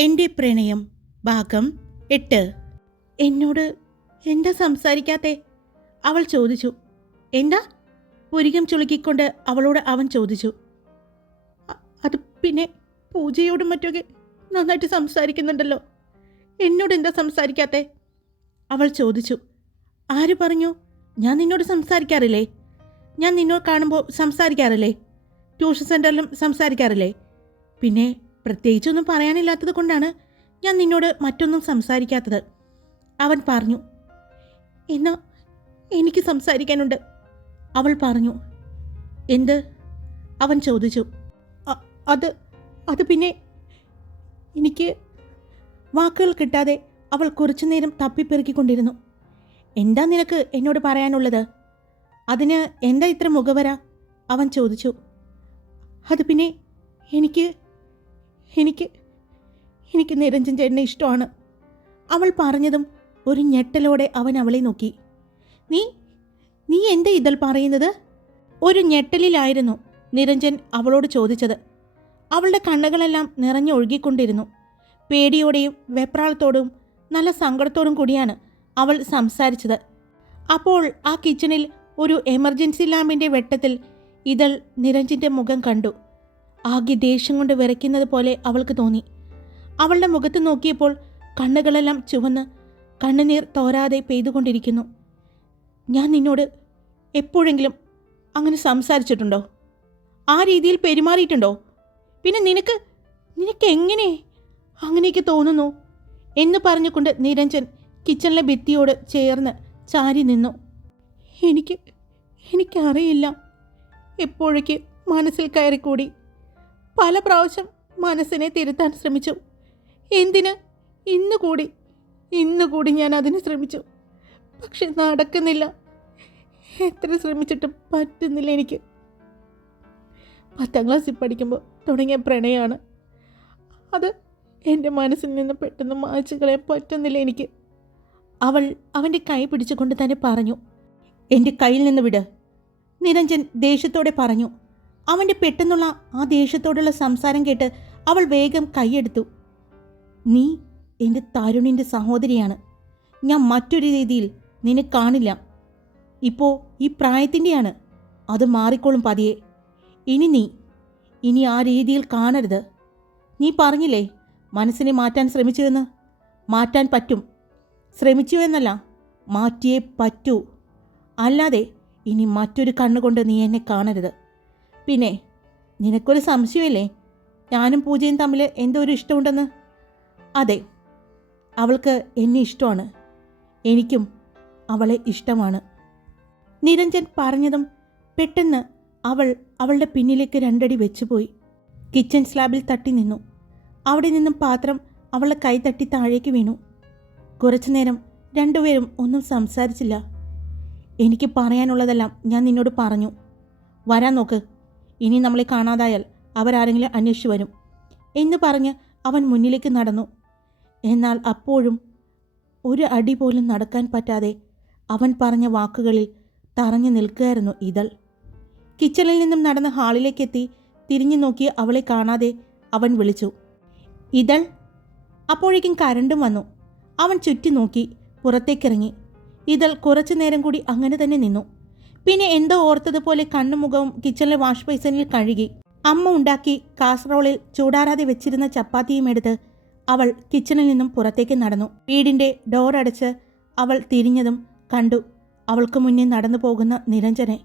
എൻ്റെ പ്രണയം ഭാഗം 8. എന്നോട് എന്താ സംസാരിക്കാത്തെ? അവൾ ചോദിച്ചു. എന്താ? പുരികം ചുളുക്കിക്കൊണ്ട് അവളോട് അവൻ ചോദിച്ചു. അത് പിന്നെ പൂജയോടും മറ്റൊക്കെ നന്നായിട്ട് സംസാരിക്കുന്നുണ്ടല്ലോ, എന്നോട് എന്താ സംസാരിക്കാത്തെ? അവൾ ചോദിച്ചു. ആര് പറഞ്ഞു? ഞാൻ നിന്നോട് സംസാരിക്കാറില്ലേ? ഞാൻ നിന്നോട് കാണുമ്പോൾ സംസാരിക്കാറില്ലേ? ട്യൂഷൻ സെൻ്ററിലും സംസാരിക്കാറില്ലേ? പിന്നെ പ്രത്യേകിച്ചൊന്നും പറയാനില്ലാത്തത് കൊണ്ടാണ് ഞാൻ നിന്നോട് മറ്റൊന്നും സംസാരിക്കാത്തത്, അവൻ പറഞ്ഞു. എന്നാ എനിക്ക് സംസാരിക്കാനുണ്ട്, അവൾ പറഞ്ഞു. എന്ത്? അവൻ ചോദിച്ചു. അത് അത് പിന്നെ എനിക്ക് വാക്കുകൾ കിട്ടാതെ അവൾ കുറച്ചു നേരം തപ്പിപ്പെറുക്കിക്കൊണ്ടിരുന്നു. എന്താ നിനക്ക് എന്നോട് പറയാനുള്ളത്? അതിന് എന്താ ഇത്ര മുഖവര? അവൻ ചോദിച്ചു. അത് പിന്നെ എനിക്ക് എനിക്ക് എനിക്ക് നിരഞ്ജൻ ചേട്ടനെ ഇഷ്ടമാണ്, അവൾ പറഞ്ഞതും ഒരു ഞെട്ടലോടെ അവൻ അവളെ നോക്കി. നീ നീ എന്താ ഇതിൽ പറയുന്നത്? ഒരു ഞെട്ടലിലായിരുന്നു നിരഞ്ജൻ അവളോട് ചോദിച്ചത്. അവളുടെ കണ്ണുകളെല്ലാം നിറഞ്ഞൊഴുകിക്കൊണ്ടിരുന്നു. പേടിയോടെയും വെപ്രാളത്തോടും നല്ല സങ്കടത്തോടും കൂടിയാണ് അവൾ സംസാരിച്ചത്. അപ്പോൾ ആ കിച്ചണിൽ ഒരു എമർജൻസി ലാമ്പിൻ്റെ വെട്ടത്തിൽ ഇതൾ നിരഞ്ജൻ്റെ മുഖം കണ്ടു. ആകെ ദേഷ്യം കൊണ്ട് വിറയ്ക്കുന്നത് പോലെ അവൾക്ക് തോന്നി. അവളുടെ മുഖത്ത് നോക്കിയപ്പോൾ കണ്ണുകളെല്ലാം ചുവന്ന് കണ്ണുനീർ തോരാതെ പെയ്തുകൊണ്ടിരിക്കുന്നു. ഞാൻ നിന്നോട് എപ്പോഴെങ്കിലും അങ്ങനെ സംസാരിച്ചിട്ടുണ്ടോ? ആ രീതിയിൽ പെരുമാറിയിട്ടുണ്ടോ? പിന്നെ നിനക്ക് എങ്ങനെ അങ്ങനെയൊക്കെ തോന്നുന്നു എന്ന് പറഞ്ഞുകൊണ്ട് നിരഞ്ജൻ കിച്ചണിലെ ഭിത്തിയോട് ചേർന്ന് ചാരി നിന്നു. എനിക്കറിയില്ല. എപ്പോഴേക്ക് മനസ്സിൽ കയറിക്കൂടി. പല പ്രാവശ്യം മനസ്സിനെ തിരുത്താൻ ശ്രമിച്ചു. എന്തിന്? ഇന്നുകൂടി ഞാൻ അതിന് ശ്രമിച്ചു. പക്ഷെ നടക്കുന്നില്ല. എത്ര ശ്രമിച്ചിട്ടും പറ്റുന്നില്ല എനിക്ക്. 10ാം ക്ലാസ്സിൽ പഠിക്കുമ്പോൾ തുടങ്ങിയ പ്രണയമാണ്. അത് എൻ്റെ മനസ്സിൽ നിന്ന് പെട്ടെന്ന് മായ്ച്ചു കളയാൻ പറ്റുന്നില്ല എനിക്ക്, അവൾ അവൻ്റെ കൈ പിടിച്ചുകൊണ്ട് തന്നെ പറഞ്ഞു. എൻ്റെ കയ്യിൽ നിന്ന് വിട്, നിരഞ്ജൻ ദേഷ്യത്തോടെ പറഞ്ഞു. അവൻ്റെ പെട്ടെന്നുള്ള ആ ദേഷ്യത്തോടുള്ള സംസാരം കേട്ട് അവൾ വേഗം കൈയെടുത്തു. നീ എൻ്റെ തരുണിൻ്റെ സഹോദരിയാണ്. ഞാൻ മറ്റൊരു രീതിയിൽ നിന്നെ കാണില്ല. ഇപ്പോൾ ഈ പ്രായത്തിൻ്റെയാണ്, അത് മാറിക്കോളും പതിയെ. ഇനി ആ രീതിയിൽ കാണരുത്. നീ പറഞ്ഞില്ലേ മനസ്സിനെ മാറ്റാൻ ശ്രമിച്ചുവെന്ന്. മാറ്റാൻ പറ്റും. ശ്രമിച്ചു എന്നല്ല, മാറ്റിയേ പറ്റൂ. അല്ലാതെ ഇനി മറ്റൊരു കണ്ണുകൊണ്ട് നീ എന്നെ കാണരുത്. പിന്നെ നിനക്കൊരു സംശയമില്ലേ ഞാനും പൂജയും തമ്മിൽ എന്തോ ഒരു ഇഷ്ടമുണ്ടെന്ന്? അതെ, അവൾക്ക് എന്നെ ഇഷ്ടമാണ്. എനിക്കും അവളെ ഇഷ്ടമാണ്. നിരഞ്ജൻ പറഞ്ഞതും പെട്ടെന്ന് അവൾ അവളുടെ പിന്നിലേക്ക് 2 അടി വെച്ചുപോയി. കിച്ചൺ സ്ലാബിൽ തട്ടി നിന്നു. അവിടെ നിന്നും പാത്രം അവളുടെ കൈ തട്ടി താഴേക്ക് വീണു. കുറച്ചുനേരം രണ്ടുപേരും ഒന്നും സംസാരിച്ചില്ല. എനിക്ക് പറയാനുള്ളതെല്ലാം ഞാൻ നിന്നോട് പറഞ്ഞു. വരാൻ നോക്ക്. ഇനി നമ്മളെ കാണാതായാൽ അവരാരെങ്കിലും അന്വേഷിച്ചു വരും എന്ന് പറഞ്ഞ് അവൻ മുന്നിലേക്ക് നടന്നു. എന്നാൽ അപ്പോഴും ഒരു അടി പോലും നടക്കാൻ പറ്റാതെ അവൻ പറഞ്ഞ വാക്കുകളിൽ തറഞ്ഞു നിൽക്കുകയായിരുന്നു ഇതൾ. കിച്ചണിൽ നിന്നും നടന്ന് ഹാളിലേക്കെത്തി തിരിഞ്ഞു നോക്കി അവളെ കാണാതെ അവൻ വിളിച്ചു. ഇതൾ. അപ്പോഴേക്കും കരണ്ടും വന്നു. അവൻ ചുറ്റി നോക്കി പുറത്തേക്കിറങ്ങി. ഇതൾ കുറച്ചു നേരം കൂടി അങ്ങനെ തന്നെ നിന്നു. പിന്നെ എന്തോ ഓർത്തതുപോലെ കണ്ണും മുഖവും കിച്ചണിലെ വാഷ് ബേസിനിൽ കഴുകി. അമ്മ ഉണ്ടാക്കി കാസറോളിൽ ചൂടാറാതെ വെച്ചിരുന്ന ചപ്പാത്തിയും എടുത്ത് അവൾ കിച്ചണിൽ നിന്നും പുറത്തേക്ക് നടന്നു. വീടിൻ്റെ ഡോർ അടച്ച് അവൾ തിരിഞ്ഞതും കണ്ടു അവൾക്ക് മുന്നേ നടന്നു പോകുന്ന നിരഞ്ജനെ.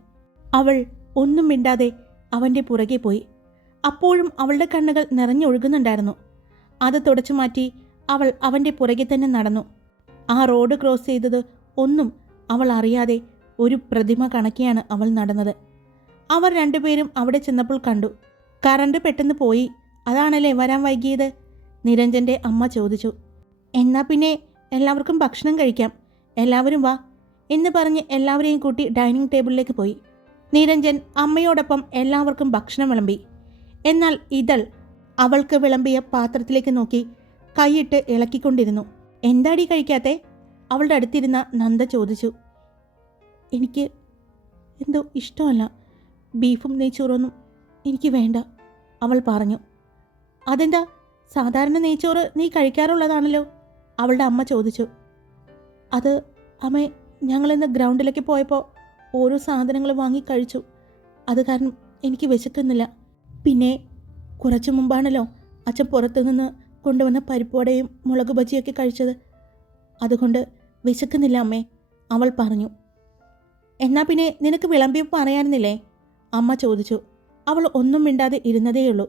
അവൾ ഒന്നും മിണ്ടാതെ അവൻ്റെ പുറകെ പോയി. അപ്പോഴും അവളുടെ കണ്ണുകൾ നിറഞ്ഞൊഴുകുന്നുണ്ടായിരുന്നു. അത് തുടച്ചു മാറ്റി അവൾ അവൻ്റെ പുറകെ തന്നെ നടന്നു. ആ റോഡ് ക്രോസ് ചെയ്തത് ഒന്നും അവൾ അറിയാതെ ഒരു പ്രതിമ കണക്കെയാണ് അവൾ നടന്നത്. അവർ രണ്ടുപേരും അവിടെ ചെന്നപ്പോൾ കണ്ടു. കറണ്ട് പെട്ടെന്ന് പോയി, അതാണല്ലേ വരാൻ വൈകിയത്? നിരഞ്ജൻ്റെ അമ്മ ചോദിച്ചു. എന്നാൽ പിന്നെ എല്ലാവർക്കും ഭക്ഷണം കഴിക്കാം, എല്ലാവരും വാ എന്ന് പറഞ്ഞ് എല്ലാവരെയും കൂട്ടി ഡൈനിങ് ടേബിളിലേക്ക് പോയി. നിരഞ്ജൻ അമ്മയോടൊപ്പം എല്ലാവർക്കും ഭക്ഷണം വിളമ്പി. എന്നാൽ ഇതൾ അവൾക്ക് വിളമ്പിയ പാത്രത്തിലേക്ക് നോക്കി കൈയിട്ട് ഇളക്കിക്കൊണ്ടിരുന്നു. എന്താടി കഴിക്കാത്തെ? അവളുടെ അടുത്തിരുന്ന നന്ദ ചോദിച്ചു. എനിക്ക് എന്തോ ഇഷ്ടമല്ല, ബീഫും നെയ്ച്ചോറൊന്നും എനിക്ക് വേണ്ട, അവൾ പറഞ്ഞു. അതെന്താ? സാധാരണ നെയ്ച്ചോറ് നീ കഴിക്കാറുള്ളതാണല്ലോ, അവളുടെ അമ്മ ചോദിച്ചു. അത് അമ്മേ, ഞങ്ങളിന്ന് ഗ്രൗണ്ടിലേക്ക് പോയപ്പോൾ ഓരോ സാധനങ്ങൾ വാങ്ങി കഴിച്ചു. അത് കാരണം എനിക്ക് വിശക്കുന്നില്ല. പിന്നെ കുറച്ചു മുമ്പാണല്ലോ അച്ഛൻ പുറത്തുനിന്ന് കൊണ്ടുവന്ന പരിപ്പുവടയും മുളക് ബജിയൊക്കെ കഴിച്ചത്. അതുകൊണ്ട് വിശക്കുന്നില്ല അമ്മേ, അവൾ പറഞ്ഞു. എന്നാ പിന്നെ നിനക്ക് വിളമ്പി പറയാറുന്നില്ലേ, അമ്മ ചോദിച്ചു. അവൾ ഒന്നും മിണ്ടാതെ ഇരുന്നതേയുള്ളൂ.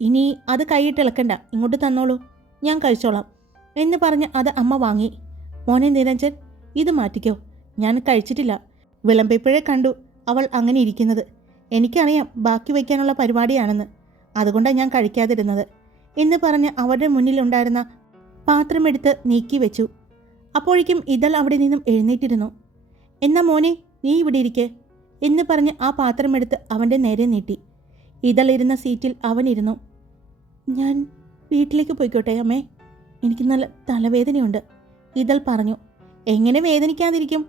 ഇനി അത് കൈയിട്ടിളക്കണ്ട, ഇങ്ങോട്ട് തന്നോളൂ, ഞാൻ കഴിച്ചോളാം എന്ന് പറഞ്ഞ് അത് അമ്മ വാങ്ങി. മോനെ നിരഞ്ജൻ, ഇത് മാറ്റിക്കോ, ഞാൻ കഴിച്ചിട്ടില്ല. വിളമ്പിപ്പോഴേ കണ്ടു അവൾ അങ്ങനെ ഇരിക്കുന്നത്. എനിക്കറിയാം ബാക്കി വയ്ക്കാനുള്ള പരിപാടിയാണെന്ന്, അതുകൊണ്ടാണ് ഞാൻ കഴിക്കാതിരുന്നത് എന്ന് പറഞ്ഞ് അവരുടെ മുന്നിലുണ്ടായിരുന്ന പാത്രമെടുത്ത് നീക്കി വെച്ചു. അപ്പോഴേക്കും ഇതൾ അവിടെ നിന്നും എഴുന്നേറ്റിരുന്നു. എന്നാ മോനെ, നീ ഇവിടെ ഇരിക്കെ എന്ന് പറഞ്ഞ് ആ പാത്രമെടുത്ത് അവൻ്റെ നേരെ നീട്ടി. ഇതളിരുന്ന സീറ്റിൽ അവനിരുന്നു. ഞാൻ വീട്ടിലേക്ക് പോയിക്കോട്ടെ അമ്മേ, എനിക്ക് നല്ല തലവേദനയുണ്ട്, ഇതൾ പറഞ്ഞു. എങ്ങനെ വേദനിക്കാതിരിക്കും?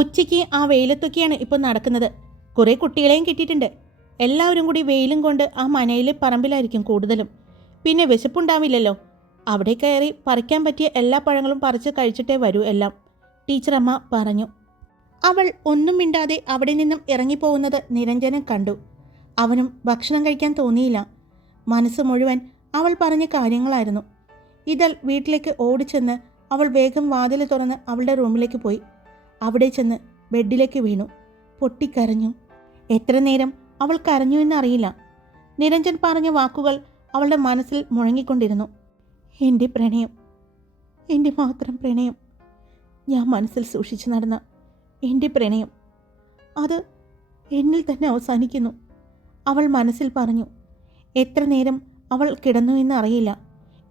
ഉച്ചയ്ക്ക് ആ വെയിലത്തൊക്കെയാണ് ഇപ്പോൾ നടക്കുന്നത്. കുറേ കുട്ടികളെയും കിട്ടിയിട്ടുണ്ട്. എല്ലാവരും കൂടി വെയിലും കൊണ്ട് ആ മനയിലെ പറമ്പിലായിരിക്കും കൂടുതലും. പിന്നെ വിശപ്പുണ്ടാവില്ലല്ലോ. അവിടെ കയറി പറിക്കാൻ പറ്റിയ എല്ലാ പഴങ്ങളും പറിച്ച് കഴിച്ചിട്ടേ വരൂ എല്ലാം, ടീച്ചറമ്മ പറഞ്ഞു. അവൾ ഒന്നും മിണ്ടാതെ അവിടെ നിന്നും ഇറങ്ങിപ്പോകുന്നത് നിരഞ്ജനൻ കണ്ടു. അവനും ഭക്ഷണം കഴിക്കാൻ തോന്നിയില്ല. മനസ്സ് മുഴുവൻ അവൾ പറഞ്ഞ കാര്യങ്ങളായിരുന്നു. ഇതൾ വീട്ടിലേക്ക് ഓടിച്ചെന്ന് അവൾ വേഗം വാതിൽ തുറന്ന് അവളുടെ റൂമിലേക്ക് പോയി. അവിടെ ചെന്ന് ബെഡിലേക്ക് വീണു, പൊട്ടിക്കരഞ്ഞു. എത്ര നേരം അവൾ കരഞ്ഞു എന്നറിയില്ല. നിരഞ്ജൻ പറഞ്ഞ വാക്കുകൾ അവളുടെ മനസ്സിൽ മുഴങ്ങിക്കൊണ്ടിരുന്നു. എൻ്റെ പ്രണയം, എൻ്റെ മാത്രം പ്രണയം, ഞാൻ മനസ്സിൽ സൂക്ഷിച്ചു നടന്ന എൻ്റെ പ്രണയം, അത് എന്നിൽ തന്നെ അവസാനിക്കുന്നു, അവൾ മനസ്സിൽ പറഞ്ഞു. എത്ര നേരം അവൾ കിടന്നു എന്നറിയില്ല.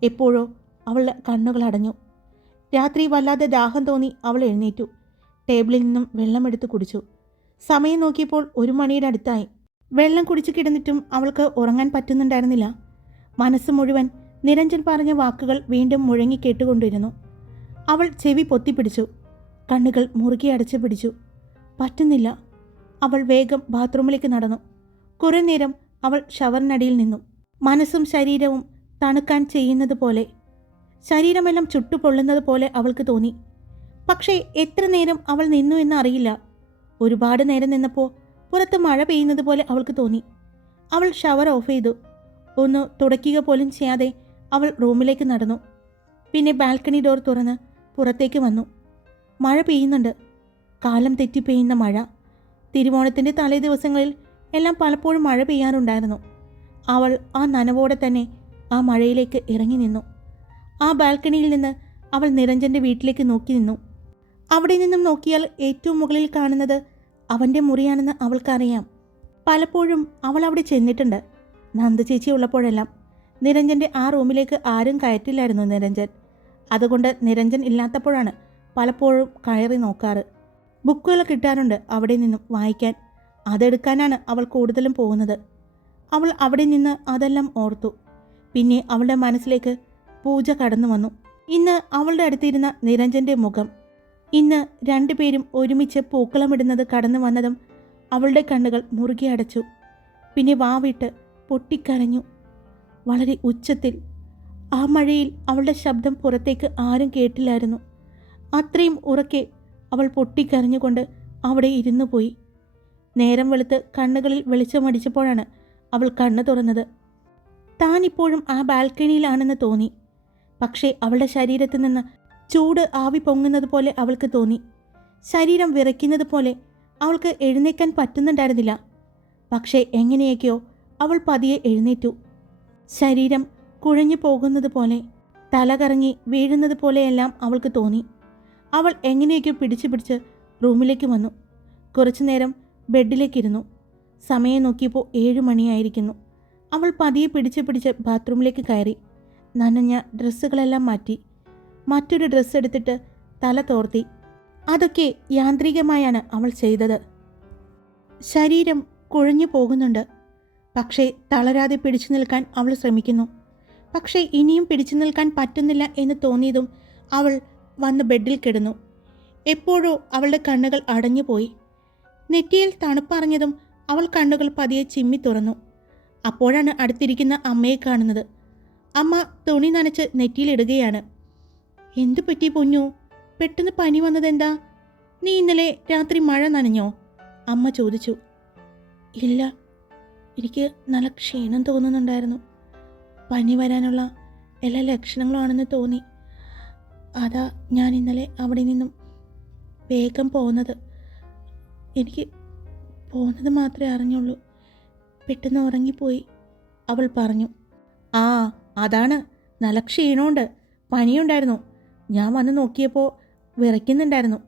എപ്പോഴോ അവളുടെ കണ്ണുകൾ അടഞ്ഞു. രാത്രി വല്ലാതെ ദാഹം തോന്നി അവൾ എഴുന്നേറ്റു. ടേബിളിൽ നിന്നും വെള്ളമെടുത്ത് കുടിച്ചു. സമയം നോക്കിയപ്പോൾ 1 മണിയുടെ അടുത്തായി. വെള്ളം കുടിച്ചു കിടന്നിട്ടും അവൾക്ക് ഉറങ്ങാൻ പറ്റുന്നുണ്ടായിരുന്നില്ല. മനസ്സ് മുഴുവൻ നിരഞ്ജൻ പറഞ്ഞ വാക്കുകൾ വീണ്ടും മുഴങ്ങി കേട്ടുകൊണ്ടിരുന്നു. അവൾ ചെവി പൊത്തിപ്പിടിച്ചു, കണ്ണുകൾ മുറുകെ അടച്ചു പിടിച്ചു. പറ്റുന്നില്ല. അവൾ വേഗം ബാത്റൂമിലേക്ക് നടന്നു. കുറേ നേരം അവൾ ഷവറിനടിയിൽ നിന്നു. മനസ്സും ശരീരവും തണുക്കാൻ ചെയ്യുന്നത് പോലെ, ശരീരമെല്ലാം ചുട്ടുപൊള്ളുന്നത് പോലെ അവൾക്ക് തോന്നി. പക്ഷേ എത്ര നേരം അവൾ നിന്നു എന്ന് അറിയില്ല. ഒരുപാട് നേരം നിന്നപ്പോൾ പുറത്ത് മഴ പെയ്യുന്നത് പോലെ അവൾക്ക് തോന്നി. അവൾ ഷവർ ഓഫ് ചെയ്തു. ഒന്ന് തുടയ്ക്കുക പോലും ചെയ്യാതെ അവൾ റൂമിലേക്ക് നടന്നു. പിന്നെ ബാൽക്കണി ഡോർ തുറന്ന് പുറത്തേക്ക് വന്നു. മഴ പെയ്യുന്നുണ്ട്. കാലം തെറ്റി പെയ്യുന്ന മഴ. തിരുവോണത്തിൻ്റെ തലേ ദിവസങ്ങളിൽ എല്ലാം പലപ്പോഴും മഴ പെയ്യാറുണ്ടായിരുന്നു. അവൾ ആ നനവോടെ തന്നെ ആ മഴയിലേക്ക് ഇറങ്ങി നിന്നു. ആ ബാൽക്കണിയിൽ നിന്ന് അവൾ നിരഞ്ജൻ്റെ വീട്ടിലേക്ക് നോക്കി നിന്നു. അവിടെ നിന്നും നോക്കിയാൽ ഏറ്റവും മുകളിൽ കാണുന്നത് അവൻ്റെ മുറിയാണെന്ന് അവൾക്കറിയാം. പലപ്പോഴും അവൾ അവിടെ ചെന്നിട്ടുണ്ട്. നന്ദ ചേച്ചി ഉള്ളപ്പോഴെല്ലാം നിരഞ്ജൻ്റെ ആ റൂമിലേക്ക് ആരും കയറ്റില്ലായിരുന്നു നിരഞ്ജൻ. അതുകൊണ്ട് നിരഞ്ജൻ ഇല്ലാത്തപ്പോഴാണ് പലപ്പോഴും കയറി നോക്കാറ്. ബുക്കുകൾ കിട്ടാറുണ്ട് അവിടെ നിന്നും വായിക്കാൻ. അതെടുക്കാനാണ് അവൾ കൂടുതലും പോകുന്നത്. അവൾ അവിടെ നിന്ന് അതെല്ലാം ഓർത്തു. പിന്നെ അവളുടെ മനസ്സിലേക്ക് പൂജ കടന്നു വന്നു. ഇന്ന് അവളുടെ അടുത്തിരുന്ന നിരഞ്ജൻ്റെ മുഖം. ഇന്ന് രണ്ടുപേരും ഒരുമിച്ച് പൂക്കളമിടുന്നത് കടന്നു വന്നതും അവളുടെ കണ്ണുകൾ മുറുകെ അടച്ചു. പിന്നെ വാവിട്ട് പൊട്ടിക്കരഞ്ഞു, വളരെ ഉച്ചത്തിൽ. ആ മഴയിൽ അവളുടെ ശബ്ദം പുറത്തേക്ക് ആരും കേട്ടില്ലായിരുന്നു. അത്രയും ഉറക്കെ അവൾ പൊട്ടിക്കരഞ്ഞുകൊണ്ട് അവിടെ ഇരുന്നു പോയി. നേരം വെളുത്ത് കണ്ണുകളിൽ വെളിച്ചമടിച്ചപ്പോഴാണ് അവൾ കണ്ണ് തുറന്നത്. താൻ ഇപ്പോഴും ആ ബാൽക്കണിയിലാണെന്ന് തോന്നി. പക്ഷേ അവളുടെ ശരീരത്തിൽ നിന്ന് ചൂട് ആവി പൊങ്ങുന്നത് പോലെ അവൾക്ക് തോന്നി. ശരീരം വിറയ്ക്കുന്നത് പോലെ. അവൾക്ക് എഴുന്നേക്കാൻ പറ്റുന്നുണ്ടായിരുന്നില്ല. പക്ഷേ എങ്ങനെയൊക്കെയോ അവൾ പതിയെ എഴുന്നേറ്റു. ശരീരം കുഴഞ്ഞു പോകുന്നത് പോലെ, തല കറങ്ങി വീഴുന്നത് പോലെയെല്ലാം അവൾക്ക് തോന്നി. അവൾ എങ്ങനെയൊക്കെയോ പിടിച്ച് റൂമിലേക്ക് വന്നു. കുറച്ചു നേരം ബെഡിലേക്കിരുന്നു. സമയം നോക്കിയപ്പോൾ 7 മണിയായിരിക്കുന്നു. അവൾ പതിയെ പിടിച്ച് ബാത്റൂമിലേക്ക് കയറി. നനഞ്ഞ ഡ്രസ്സുകളെല്ലാം മാറ്റി. മറ്റൊരു ഡ്രസ്സ് എടുത്തിട്ട് തല തോർത്തി. അതൊക്കെ യാന്ത്രികമായാണ് അവൾ ചെയ്തത്. ശരീരം കുഴഞ്ഞു പോകുന്നുണ്ട്. പക്ഷേ തളരാതെ പിടിച്ചു നിൽക്കാൻ അവൾ ശ്രമിക്കുന്നു. പക്ഷേ ഇനിയും പിടിച്ചു നിൽക്കാൻ പറ്റുന്നില്ല എന്ന് തോന്നിയതും അവൾ വന്ന് ബെഡിൽ കിടന്നു. എപ്പോഴോ അവളുടെ കണ്ണുകൾ അടഞ്ഞുപോയി. നെറ്റിയിൽ തണുപ്പറിഞ്ഞതും അവൾ കണ്ണുകൾ പതിയെ ചിമ്മി തുറന്നു. അപ്പോഴാണ് അടുത്തിരിക്കുന്ന അമ്മയെ കാണുന്നത്. അമ്മ തുണി നനച്ച് നെറ്റിയിലിടുകയാണ്. എന്തു പറ്റി പൊന്നു? പെട്ടെന്ന് പനി വന്നതെന്താ? നീ ഇന്നലെ രാത്രി മഴ നനഞ്ഞോ? അമ്മ ചോദിച്ചു. ഇല്ല, എനിക്ക് നല്ല ക്ഷീണം തോന്നുന്നുണ്ടായിരുന്നു. പനി വരാനുള്ള എല്ലാ ലക്ഷണങ്ങളുമാണെന്ന് തോന്നി. അതാ ഞാൻ ഇന്നലെ അവിടെ നിന്നും വേഗം പോകുന്നത്. എനിക്ക് പോകുന്നത് മാത്രമേ അറിഞ്ഞുള്ളൂ. പെട്ടെന്ന് ഉറങ്ങിപ്പോയി, അവൾ പറഞ്ഞു. ആ, അതാണ്. നല്ല ക്ഷീണമുണ്ട്, പനിയുണ്ടായിരുന്നു. ഞാൻ വന്ന് നോക്കിയപ്പോൾ വിറയ്ക്കുന്നുണ്ടായിരുന്നു.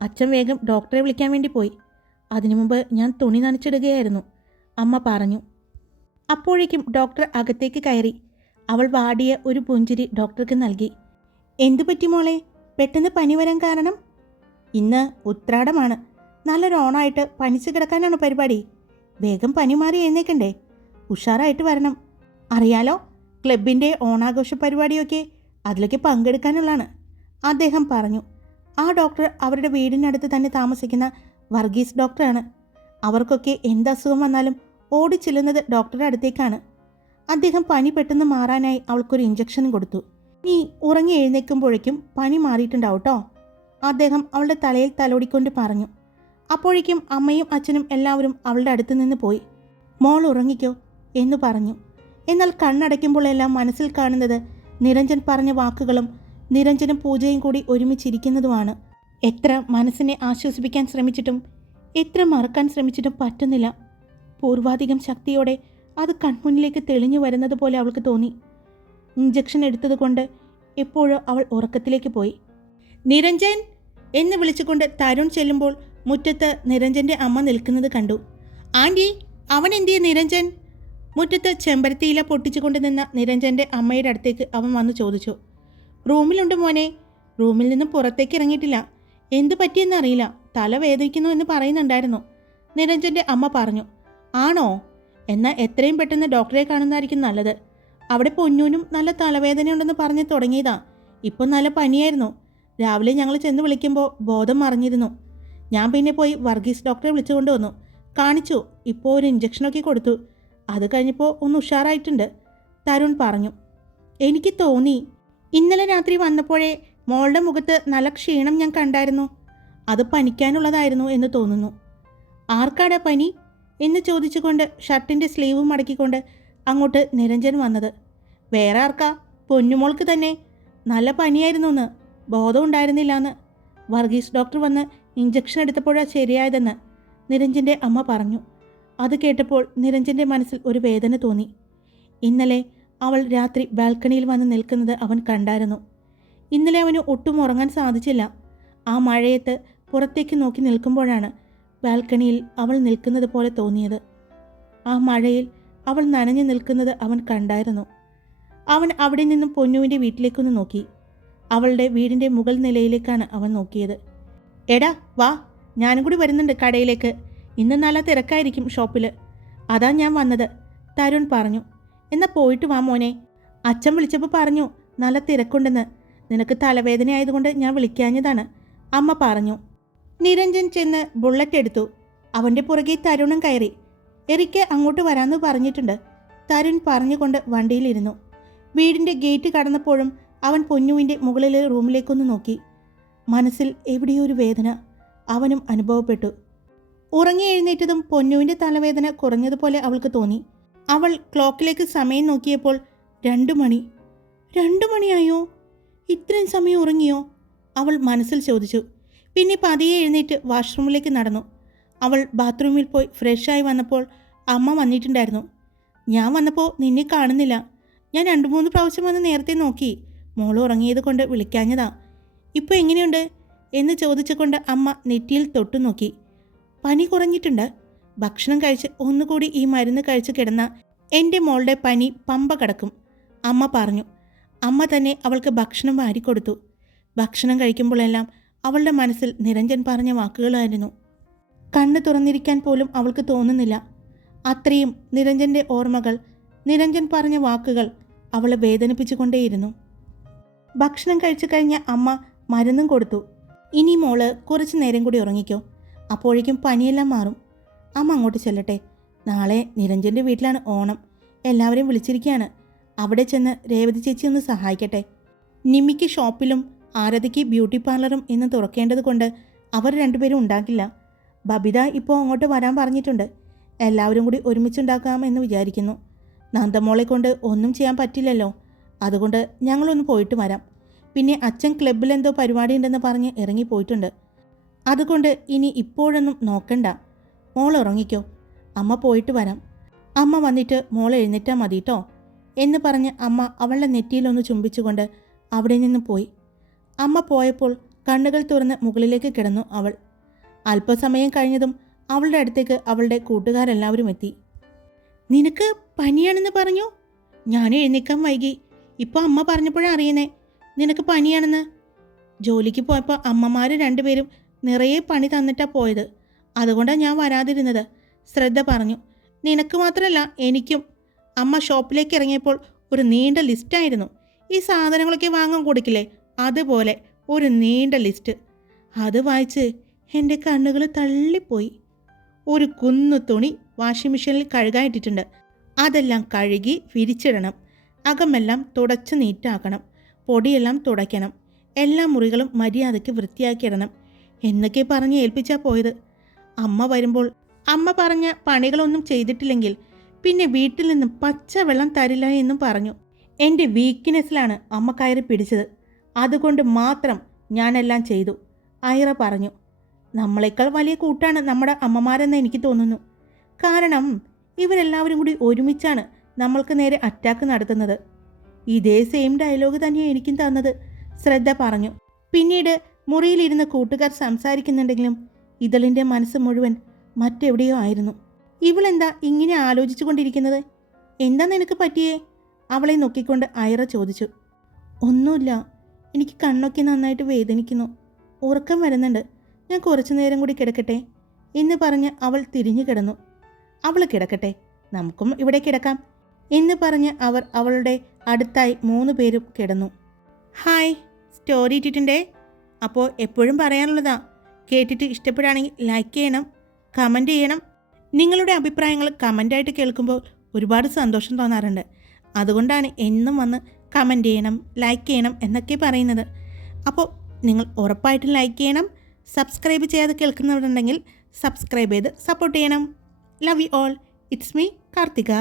അച്ഛൻ വേഗം ഡോക്ടറെ വിളിക്കാൻ വേണ്ടി പോയി. അതിനു മുമ്പ് ഞാൻ തുണി നനച്ചിടുകയായിരുന്നു, അമ്മ പറഞ്ഞു. അപ്പോഴേക്കും ഡോക്ടർ അകത്തേക്ക് കയറി. അവൾ വാടിയ ഒരു പുഞ്ചിരി ഡോക്ടർക്ക് നൽകി. എന്തു പറ്റി മോളെ? പെട്ടെന്ന് പനി വരാൻ കാരണം? ഇന്ന് ഉത്രാടമാണ്. നല്ലൊരു ഓണമായിട്ട് പനിച്ച് കിടക്കാനാണോ പരിപാടി? വേഗം പനി മാറി എഴുന്നേക്കണ്ടേ? ഉഷാറായിട്ട് വരണം. അറിയാലോ, ക്ലബിൻ്റെ ഓണാഘോഷ പരിപാടിയൊക്കെ അതിലൊക്കെ പങ്കെടുക്കാനുള്ളതാണ്, അദ്ദേഹം പറഞ്ഞു. ആ ഡോക്ടർ അവരുടെ വീടിനടുത്ത് തന്നെ താമസിക്കുന്ന വർഗീസ് ഡോക്ടറാണ്. അവർക്കൊക്കെ എന്ത് അസുഖം വന്നാലും ഓടിച്ചെല്ലുന്നത് ഡോക്ടറുടെ അടുത്തേക്കാണ്. അദ്ദേഹം പനി പെട്ടെന്ന് മാറാനായി അവൾക്കൊരു ഇഞ്ചക്ഷൻ കൊടുത്തു. നീ ഉറങ്ങി എഴുന്നേൽക്കുമ്പോഴേക്കും പനി മാറിയിട്ടുണ്ടാവും കേട്ടോ, അദ്ദേഹം അവളുടെ തലയിൽ തലോടിക്കൊണ്ട് പറഞ്ഞു. അപ്പോഴേക്കും അമ്മയും അച്ഛനും എല്ലാവരും അവളുടെ അടുത്ത് നിന്ന് പോയി. മോൾ ഉറങ്ങിക്കോ എന്ന് പറഞ്ഞു. എന്നാൽ കണ്ണടയ്ക്കുമ്പോഴെല്ലാം മനസ്സിൽ കാണുന്നത് നിരഞ്ജൻ പറഞ്ഞ വാക്കുകളും നിരഞ്ജനും പൂജയും കൂടി ഒരുമിച്ചിരിക്കുന്നതുമാണ്. എത്ര മനസ്സിനെ ആശ്വസിപ്പിക്കാൻ ശ്രമിച്ചിട്ടും എത്ര മറക്കാൻ ശ്രമിച്ചിട്ടും പറ്റുന്നില്ല. പൂർവാധികം ശക്തിയോടെ അത് കൺമുന്നിലേക്ക് തെളിഞ്ഞു വരുന്നത് പോലെ അവൾക്ക് തോന്നി. ഇഞ്ചക്ഷൻ എടുത്തതുകൊണ്ട് എപ്പോഴോ അവൾ ഉറക്കത്തിലേക്ക് പോയി. നിരഞ്ജൻ എന്ന് വിളിച്ചുകൊണ്ട് തരുൺ ചെല്ലുമ്പോൾ മുറ്റത്ത് നിരഞ്ജൻ്റെ അമ്മ നിൽക്കുന്നത് കണ്ടു. ആൻറ്റി, അവൻ എന്തിയെ നിരഞ്ജൻ? മുറ്റത്ത് ചെമ്പരത്തിയില പൊട്ടിച്ചുകൊണ്ട് നിന്ന നിരഞ്ജൻ്റെ അമ്മയുടെ അടുത്തേക്ക് അവൻ വന്നു ചോദിച്ചു. റൂമിലുണ്ട് മോനെ. റൂമിൽ നിന്നും പുറത്തേക്ക് ഇറങ്ങിയിട്ടില്ല. എന്തു പറ്റിയെന്നറിയില്ല, തല വേദനിക്കുന്നു എന്ന് പറയുന്നുണ്ടായിരുന്നു, നിരഞ്ജൻ്റെ അമ്മ പറഞ്ഞു. ആണോ? എന്നാൽ എത്രയും പെട്ടെന്ന് ഡോക്ടറെ കാണുന്നതായിരിക്കും നല്ലത്. അവിടെ പൊന്നൂനും നല്ല തലവേദനയുണ്ടെന്ന് പറഞ്ഞ് തുടങ്ങിയതാ. ഇപ്പം നല്ല പനിയായിരുന്നു. രാവിലെ ഞങ്ങൾ ചെന്ന് വിളിക്കുമ്പോൾ ബോധം മറിഞ്ഞിരുന്നു. ഞാൻ പിന്നെ പോയി വർഗീസ് ഡോക്ടറെ വിളിച്ചുകൊണ്ട് വന്നു. കാണിച്ചു. ഇപ്പോൾ ഒരു ഇഞ്ചക്ഷനൊക്കെ കൊടുത്തു. അത് കഴിഞ്ഞപ്പോൾ ഒന്ന് ഉഷാറായിട്ടുണ്ട്, തരുൺ പറഞ്ഞു. എനിക്ക് തോന്നി, ഇന്നലെ രാത്രി വന്നപ്പോഴേ മോളുടെ മുഖത്ത് നല്ല ക്ഷീണം ഞാൻ കണ്ടായിരുന്നു. അത് പനിക്കാനുള്ളതായിരുന്നു എന്ന് തോന്നുന്നു. ആർക്കാടാ പനി എന്ന് ചോദിച്ചുകൊണ്ട് ഷർട്ടിൻ്റെ സ്ലീവ് മടക്കിക്കൊണ്ട് അങ്ങോട്ട് നിരഞ്ജൻ വന്നത്. വേറെ ആർക്കാ? പൊന്നുമോൾക്ക് തന്നെ. നല്ല പനിയായിരുന്നു എന്ന്, ബോധം ഉണ്ടായിരുന്നില്ല എന്ന്. വർഗീസ് ഡോക്ടർ വന്ന് ഇഞ്ചക്ഷൻ എടുത്തപ്പോഴാണ് ശരിയായതെന്ന് നിരഞ്ജൻ്റെ അമ്മ പറഞ്ഞു. അത് കേട്ടപ്പോൾ നിരഞ്ജൻ്റെ മനസ്സിൽ ഒരു വേദന തോന്നി. ഇന്നലെ അവൾ രാത്രി ബാൽക്കണിയിൽ വന്ന് നിൽക്കുന്നത് അവൻ കണ്ടായിരുന്നു. ഇന്നലെ അവന് ഒട്ടും ഉറങ്ങാൻ സാധിച്ചില്ല. ആ മഴയത്ത് പുറത്തേക്ക് നോക്കി നിൽക്കുമ്പോഴാണ് ബാൽക്കണിയിൽ അവൾ നിൽക്കുന്നത് പോലെ തോന്നിയത്. ആ മഴയിൽ അവൾ നനഞ്ഞു നിൽക്കുന്നത് അവൻ കണ്ടായിരുന്നു. അവൻ അവിടെ നിന്നും പൊന്നുവിൻ്റെ വീട്ടിലേക്കൊന്ന് നോക്കി. അവളുടെ വീടിൻ്റെ മുകൾ നിലയിലേക്കാണ് അവൻ നോക്കിയത്. എടാ വാ, ഞാനും കൂടി വരുന്നുണ്ട് കടയിലേക്ക്. ഇന്ന് നല്ല തിരക്കായിരിക്കും ഷോപ്പിൽ, അതാ ഞാൻ വന്നത്, തരുൺ പറഞ്ഞു. എന്നാൽ പോയിട്ട് വാ മോനെ. അച്ഛൻ വിളിച്ചപ്പോൾ പറഞ്ഞു നല്ല തിരക്കുണ്ടെന്ന്. നിനക്ക് തലവേദന ആയതുകൊണ്ട് ഞാൻ വിളിക്കാഞ്ഞതാണ്, അമ്മ പറഞ്ഞു. നിരഞ്ജൻ ചെന്ന് ബുള്ളറ്റ് എടുത്തു. അവൻ്റെ പുറകെ തരുണും കയറി. എറിക്ക് അങ്ങോട്ട് വരാമെന്ന് പറഞ്ഞിട്ടുണ്ട്, തരുൺ പറഞ്ഞുകൊണ്ട് വണ്ടിയിലിരുന്നു. വീടിൻ്റെ ഗേറ്റ് കടന്നപ്പോഴും അവൻ പൊന്നുവിൻ്റെ മുകളിലെ റൂമിലേക്കൊന്ന് നോക്കി. മനസ്സിൽ എവിടെയോ ഒരു വേദന അവനും അനുഭവപ്പെട്ടു. ഉറങ്ങി എഴുന്നേറ്റതും പൊന്നുവിൻ്റെ തലവേദന കുറഞ്ഞതുപോലെ അവൾക്ക് തോന്നി. അവൾ ക്ലോക്കിലേക്ക് സമയം നോക്കിയപ്പോൾ 2 മണി. 2 മണിയായോ? ഇത്രയും സമയം ഉറങ്ങിയോ? അവൾ മനസ്സിൽ ചോദിച്ചു. പിന്നെ പതിയെ എഴുന്നേറ്റ് വാഷ്റൂമിലേക്ക് നടന്നു. അവൾ ബാത്റൂമിൽ പോയി ഫ്രഷായി വന്നപ്പോൾ അമ്മ വന്നിട്ടുണ്ടായിരുന്നു. ഞാൻ വന്നപ്പോൾ നിന്നെ കാണുന്നില്ല. ഞാൻ 2-3 പ്രാവശ്യം വന്ന് നേരത്തെ നോക്കി. മോൾ ഉറങ്ങിയത് കൊണ്ട് വിളിക്കാഞ്ഞതാ. ഇപ്പോൾ എങ്ങനെയുണ്ട് എന്ന് ചോദിച്ചുകൊണ്ട് അമ്മ നെറ്റിയിൽ തൊട്ടു നോക്കി. പനി കുറഞ്ഞിട്ടുണ്ട്. ഭക്ഷണം കഴിച്ച് ഒന്നുകൂടി ഈ മരുന്ന് കഴിച്ച് കിടന്ന എൻ്റെ മോളുടെ പനി പമ്പ കിടക്കും, അമ്മ പറഞ്ഞു. അമ്മ തന്നെ അവൾക്ക് ഭക്ഷണം വാരിക്കൊടുത്തു. ഭക്ഷണം കഴിക്കുമ്പോഴെല്ലാം അവളുടെ മനസ്സിൽ നിരഞ്ജൻ പറഞ്ഞ വാക്കുകളായിരുന്നു. കണ്ണ് തുറന്നിരിക്കാൻ പോലും അവൾക്ക് തോന്നുന്നില്ല. അത്രയും നിരഞ്ജൻ്റെ ഓർമ്മകൾ, നിരഞ്ജൻ പറഞ്ഞ വാക്കുകൾ അവളെ വേദനിപ്പിച്ചുകൊണ്ടേയിരുന്നു. ഭക്ഷണം കഴിച്ചു കഴിഞ്ഞ അമ്മ മരുന്നും കൊടുത്തു. ഇനി മോള് കുറച്ച് നേരം കൂടി ഉറങ്ങിക്കോ, അപ്പോഴേക്കും പനിയെല്ലാം മാറും. അമ്മ അങ്ങോട്ട് ചെല്ലട്ടെ. നാളെ നിരഞ്ജൻ്റെ വീട്ടിലാണ് ഓണം. എല്ലാവരെയും വിളിച്ചിരിക്കുകയാണ്, അവിടെ ചെന്ന് രേവതി ചേച്ചി ഒന്ന് സഹായിക്കട്ടെ. നിമ്മിക്ക് ഷോപ്പിലും ആരതിക്ക് ബ്യൂട്ടി പാർലറും ഇന്ന് തുറക്കേണ്ടത് കൊണ്ട് അവർ രണ്ടുപേരും ഉണ്ടാക്കില്ല. ബബിത ഇപ്പോൾ അങ്ങോട്ട് വരാൻ പറഞ്ഞിട്ടുണ്ട്. എല്ലാവരും കൂടി ഒരുമിച്ചുണ്ടാക്കാമെന്ന് വിചാരിക്കുന്നു. നന്ദമോളെ കൊണ്ട് ഒന്നും ചെയ്യാൻ പറ്റില്ലല്ലോ. അതുകൊണ്ട് ഞങ്ങളൊന്ന് പോയിട്ട് വരാം. പിന്നെ അച്ഛൻ ക്ലബ്ബിലെന്തോ പരിപാടി ഉണ്ടെന്ന് പറഞ്ഞ് ഇറങ്ങിപ്പോയിട്ടുണ്ട്. അതുകൊണ്ട് ഇനി ഇപ്പോഴൊന്നും നോക്കണ്ട. മോൾ ഉറങ്ങിക്കോ. അമ്മ പോയിട്ട് വരാം. അമ്മ വന്നിട്ട് മോൾ എഴുന്നേറ്റാൽ മതി കേട്ടോ എന്ന് പറഞ്ഞ് അമ്മ അവളുടെ നെറ്റിയിലൊന്ന് ചുംബിച്ചുകൊണ്ട് അവിടെ നിന്ന് പോയി. അമ്മ പോയപ്പോൾ കണ്ണുകൾ തുറന്ന് മുകളിലേക്ക് കിടന്നു അവൾ. അല്പസമയം കഴിഞ്ഞതും അവളുടെ അടുത്തേക്ക് അവളുടെ കൂട്ടുകാരെല്ലാവരും എത്തി. നിനക്ക് പനിയാണെന്ന് പറഞ്ഞു? ഞാൻ എഴുന്നേക്കാൻ വൈകി. ഇപ്പോൾ അമ്മ പറഞ്ഞപ്പോഴാണ് അറിയുന്നേ നിനക്ക് പനിയാണെന്ന്. ജോലിക്ക് പോയപ്പോൾ അമ്മമാർ രണ്ടുപേരും നിറയെ പണി തന്നിട്ടാണ് പോയത്. അതുകൊണ്ടാണ് ഞാൻ വരാതിരുന്നത്. ശ്രദ്ധ പറഞ്ഞു. നിനക്ക് മാത്രമല്ല എനിക്കും. അമ്മ ഷോപ്പിലേക്ക് ഇറങ്ങിയപ്പോൾ ഒരു നീണ്ട ലിസ്റ്റായിരുന്നു. ഈ സാധനങ്ങളൊക്കെ വാങ്ങാൻ കൊടുക്കില്ലേ, അതുപോലെ ഒരു നീണ്ട ലിസ്റ്റ്. അത് വായിച്ച് എൻ്റെ കണ്ണുകൾ തള്ളിപ്പോയി. ഒരു കുന്നു തുണി വാഷിംഗ് മെഷീനിൽ കഴുകായിട്ടിട്ടുണ്ട്. അതെല്ലാം കഴുകി വിരിച്ചിടണം. അകമെല്ലാം തുടച്ച് നീറ്റാക്കണം. പൊടിയെല്ലാം തുടയ്ക്കണം. എല്ലാ മുറികളും മര്യാദയ്ക്ക് വൃത്തിയാക്കിയിടണം എന്നൊക്കെ പറഞ്ഞ് ഏൽപ്പിച്ചാൽ പോയത്. അമ്മ വരുമ്പോൾ അമ്മ പറഞ്ഞ പണികളൊന്നും ചെയ്തിട്ടില്ലെങ്കിൽ പിന്നെ വീട്ടിൽ നിന്നും പച്ചവെള്ളം തരില്ല എന്നും പറഞ്ഞു. എൻ്റെ വീക്ക്നെസ്സിലാണ് അമ്മ കയറി പിടിച്ചത്. അതുകൊണ്ട് മാത്രം ഞാനെല്ലാം ചെയ്തു. ഐറ പറഞ്ഞു. നമ്മളെക്കാൾ വലിയ കൂട്ടാണ് നമ്മുടെ അമ്മമാരെന്ന് എനിക്ക് തോന്നുന്നു. കാരണം ഇവരെല്ലാവരും കൂടി ഒരുമിച്ചാണ് നമ്മൾക്ക് നേരെ അറ്റാക്ക് നടത്തുന്നത്. ഇതേ സെയിം ഡയലോഗ് തന്നെയാണ് എനിക്കും തന്നത്, ശ്രദ്ധ പറഞ്ഞു. പിന്നീട് മുറിയിലിരുന്ന് കൂട്ടുകാർ സംസാരിക്കുന്നുണ്ടെങ്കിലും ഇതളിൻ്റെ മനസ്സ് മുഴുവൻ മറ്റെവിടെയോ ആയിരുന്നു. ഇവളെന്താ ഇങ്ങനെ ആലോചിച്ചു കൊണ്ടിരിക്കുന്നത്? എന്താ നിനക്ക് പറ്റിയേ? അവളെ നോക്കിക്കൊണ്ട് ഐറ ചോദിച്ചു. ഒന്നുമില്ല, എനിക്ക് കണ്ണൊക്കെ നന്നായിട്ട് വേദനിക്കുന്നു. ഉറക്കം വരുന്നുണ്ട്. ഞാൻ കുറച്ചു നേരം കൂടി കിടക്കട്ടെ എന്ന് പറഞ്ഞ് അവൾ തിരിഞ്ഞു കിടന്നു. അവൾ കിടക്കട്ടെ, നമുക്കും ഇവിടെ കിടക്കാം എന്ന് പറഞ്ഞ് അവർ അവളുടെ അടുത്തായി 3 പേരും കിടന്നു. ഹായ്, സ്റ്റോറി ഇട്ടിട്ടുണ്ടേ. അപ്പോൾ എപ്പോഴും പറയാനുള്ളതാ, കേട്ടിട്ട് ഇഷ്ടപ്പെടുകയാണെങ്കിൽ ലൈക്ക് ചെയ്യണം, കമൻറ്റ് ചെയ്യണം. നിങ്ങളുടെ അഭിപ്രായങ്ങൾ കമൻ്റായിട്ട് കേൾക്കുമ്പോൾ ഒരുപാട് സന്തോഷം തോന്നാറുണ്ട്. അതുകൊണ്ടാണ് എന്നും വന്ന് കമൻറ്റ് ചെയ്യണം, ലൈക്ക് ചെയ്യണം എന്നൊക്കെ പറയുന്നത്. അപ്പോൾ നിങ്ങൾ ഉറപ്പായിട്ടും ലൈക്ക് ചെയ്യണം. സബ്സ്ക്രൈബ് ചെയ്യാതെ കേൾക്കുന്നവരുണ്ടെങ്കിൽ സബ്സ്ക്രൈബ് ചെയ്ത് സപ്പോർട്ട് ചെയ്യണം. Love you all. It's me Karthika.